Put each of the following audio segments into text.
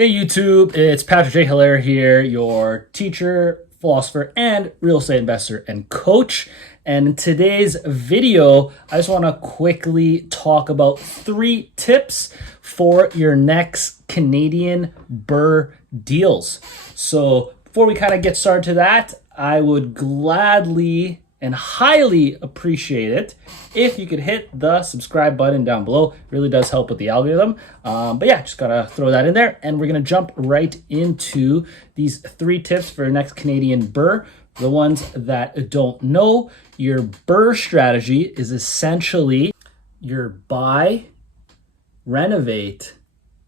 Hey YouTube, it's Patrick J. Hilaire here, your teacher, philosopher, and real estate investor and coach. And in today's video, I just want to quickly talk about 3 tips for your next Canadian BRRRR deals. So before we kind of get started to that, I would gladly and highly appreciate it if you could hit the subscribe button down below. It really does help with the algorithm. But yeah, just gotta throw that in there, and we're gonna jump right into these 3 tips for your next Canadian BRRRR. For the ones that don't know, your BRRRR strategy is essentially your buy, renovate,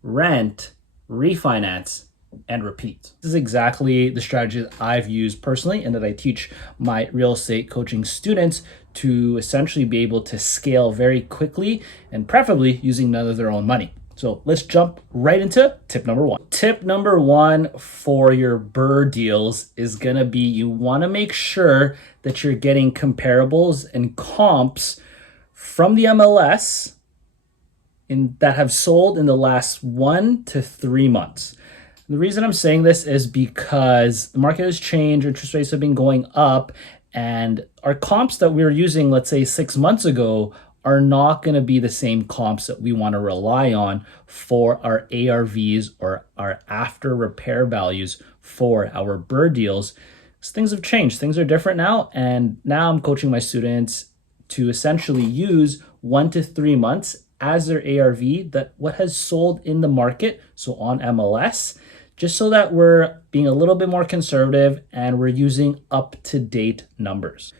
rent, refinance, and repeat. This is exactly the strategy that I've used personally and that I teach my real estate coaching students to essentially be able to scale very quickly and preferably using none of their own money. So let's jump right into tip number 1. Tip number 1 for your BRRRR deals is gonna be you wanna make sure that you're getting comparables and comps from the MLS that have sold in the last 1 to 3 months. The reason I'm saying this is because the market has changed, interest rates have been going up, and our comps that we were using, let's say 6 months ago, are not going to be the same comps that we want to rely on for our ARVs or our after repair values for our BRRRR deals. So things have changed, things are different now, and now I'm coaching my students to essentially use 1 to 3 months as their ARV, that what has sold in the market, so on MLS, just so that we're being a little bit more conservative and we're using up-to-date numbers.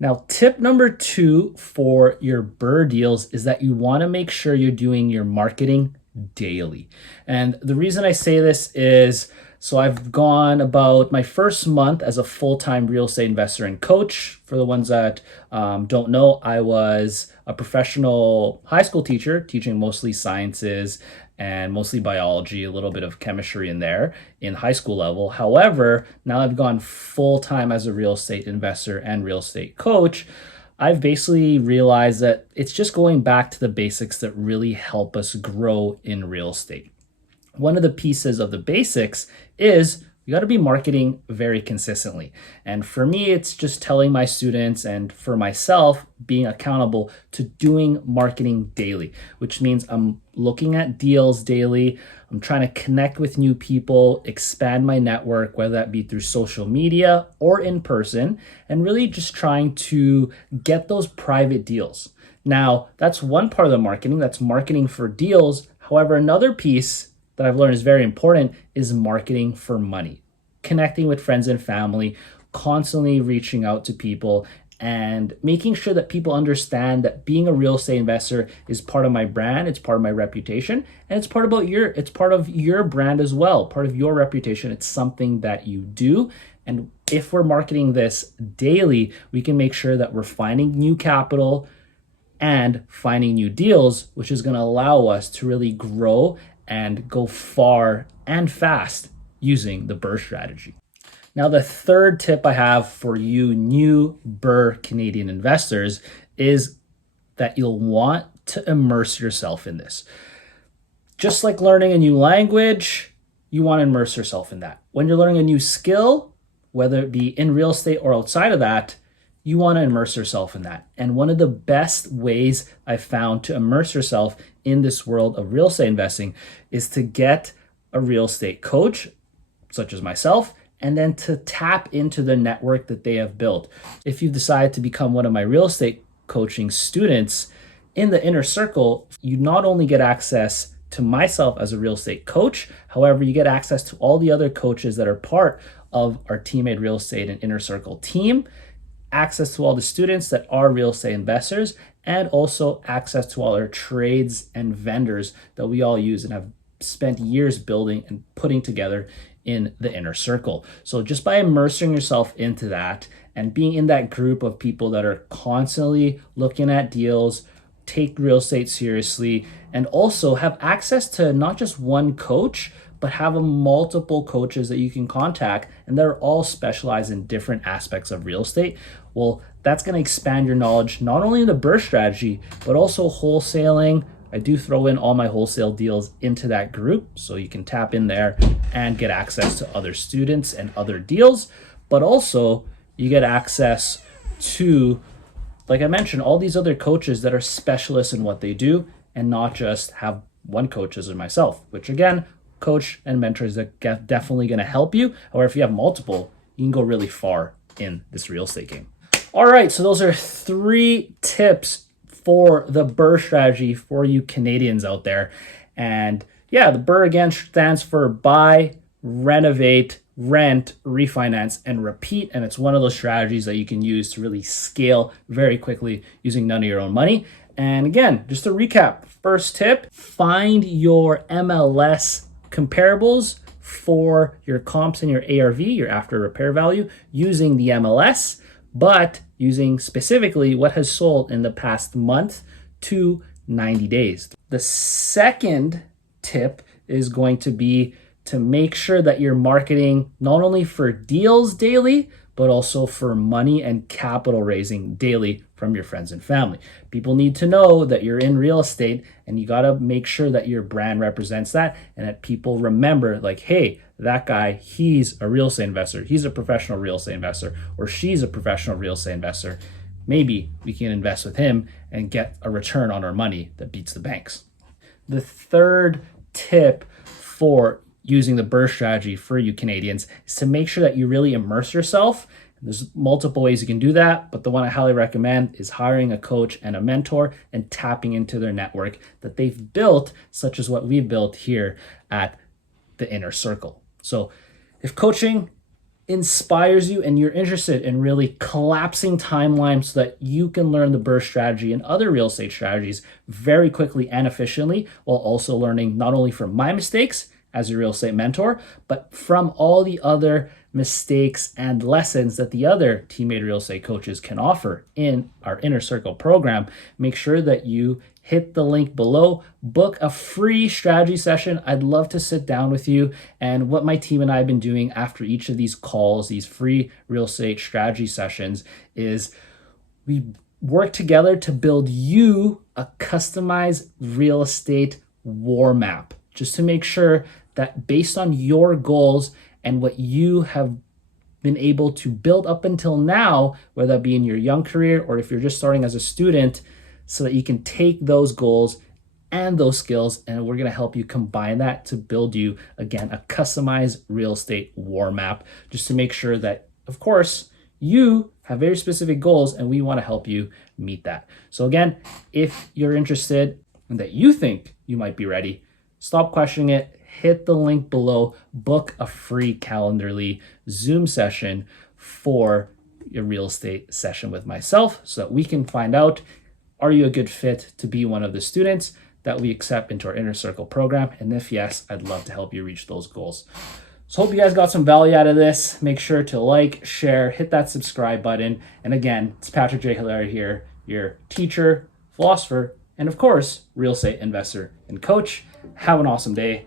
Now, tip number 2 for your BRRRR deals is that you want to make sure you're doing your marketing daily. And the reason I say this is, so I've gone about my first month as a full-time real estate investor and coach. For the ones that don't know, I was a professional high school teacher, teaching mostly sciences and mostly biology, a little bit of chemistry in there in high school level. However, now I've gone full-time as a real estate investor and real estate coach. I've basically realized that it's just going back to the basics that really help us grow in real estate. One of the pieces of the basics is you got to be marketing very consistently. And for me, it's just telling my students and for myself being accountable to doing marketing daily, which means I'm looking at deals daily. I'm trying to connect with new people, expand my network, whether that be through social media or in person, and really just trying to get those private deals. Now, that's one part of the marketing. That's marketing for deals. However, another piece that I've learned is very important is marketing for money. Connecting with friends and family, constantly reaching out to people, and making sure that people understand that being a real estate investor is part of my brand, it's part of my reputation, and it's part of your brand as well, part of your reputation. It's something that you do. And if we're marketing this daily, we can make sure that we're finding new capital and finding new deals, which is going to allow us to really grow and go far and fast using the BRRRR strategy. Now, the third tip I have for you new BRRRR Canadian investors is that you'll want to immerse yourself in this. Just like learning a new language, you want to immerse yourself in that. When you're learning a new skill, whether it be in real estate or outside of that, you want to immerse yourself in that. And one of the best ways I've found to immerse yourself in this world of real estate investing is to get a real estate coach, such as myself, and then to tap into the network that they have built. If you decide to become one of my real estate coaching students in the inner circle, you not only get access to myself as a real estate coach, however, you get access to all the other coaches that are part of our Teammate Real Estate and Inner Circle team, access to all the students that are real estate investors, and also access to all our trades and vendors that we all use and have spent years building and putting together in the inner circle. So just by immersing yourself into that and being in that group of people that are constantly looking at deals, take real estate seriously, and also have access to not just one coach, but have multiple coaches that you can contact, and they're all specialized in different aspects of real estate. Well, that's going to expand your knowledge, not only in the BRRRR strategy, but also wholesaling, I do throw in all my wholesale deals into that group, so you can tap in there and get access to other students and other deals. But also you get access to, like I mentioned, all these other coaches that are specialists in what they do, and not just have one coach as myself, which again, coach and mentors that definitely going to help you. However, if you have multiple, you can go really far in this real estate game. All right, so those are 3 tips for the BRRRR strategy for you Canadians out there. And yeah, the BRRRR again stands for buy, renovate, rent, refinance, and repeat. And it's one of those strategies that you can use to really scale very quickly using none of your own money. And again, just to recap, first tip, find your MLS comparables for your comps and your ARV, your after repair value, using the MLS, but using specifically what has sold in the past month to 90 days. The second tip is going to be to make sure that you're marketing not only for deals daily, but also for money and capital raising daily from your friends and family. People need to know that you're in real estate, and you got to make sure that your brand represents that, and that people remember, like, hey, that guy, he's a real estate investor. He's a professional real estate investor, or she's a professional real estate investor. Maybe we can invest with him and get a return on our money that beats the banks. The third tip for using the BRRRR strategy for you Canadians is to make sure that you really immerse yourself. There's multiple ways you can do that, but the one I highly recommend is hiring a coach and a mentor and tapping into their network that they've built, such as what we've built here at the Inner Circle. So if coaching inspires you and you're interested in really collapsing timelines so that you can learn the BRRRR strategy and other real estate strategies very quickly and efficiently, while also learning not only from my mistakes as a real estate mentor, but from all the other mistakes and lessons that the other teammate real estate coaches can offer in our Inner Circle program, make sure that you hit the link below, book a free strategy session. I'd love to sit down with you. And what my team and I have been doing after each of these calls, these free real estate strategy sessions, is we work together to build you a customized real estate war map, just to make sure that based on your goals and what you have been able to build up until now, whether that be in your young career or if you're just starting as a student, so that you can take those goals and those skills, and we're going to help you combine that to build you, again, a customized real estate war map, just to make sure that, of course, you have very specific goals and we want to help you meet that. So again, if you're interested and that you think you might be ready, stop questioning it. Hit the link below, book a free Calendarly Zoom session for your real estate session with myself, so that we can find out, are you a good fit to be one of the students that we accept into our Inner Circle program? And if yes, I'd love to help you reach those goals. So hope you guys got some value out of this. Make sure to like, share, hit that subscribe button. And again, it's Patrick J. Hilaire here, your teacher, philosopher, and of course, real estate investor and coach. Have an awesome day.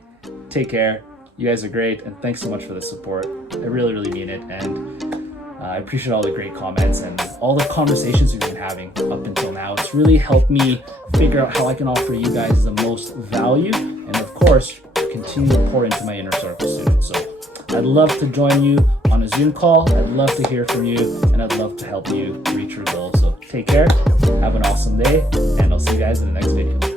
Take care. You guys are great, and thanks so much for the support. I really, really mean it, and I appreciate all the great comments and all the conversations we've been having up until now. It's really helped me figure out how I can offer you guys the most value, and of course, continue to pour into my Inner Circle students. So I'd love to join you on a Zoom call. I'd love to hear from you, and I'd love to help you reach your goals. So take care, have an awesome day, and I'll see you guys in the next video.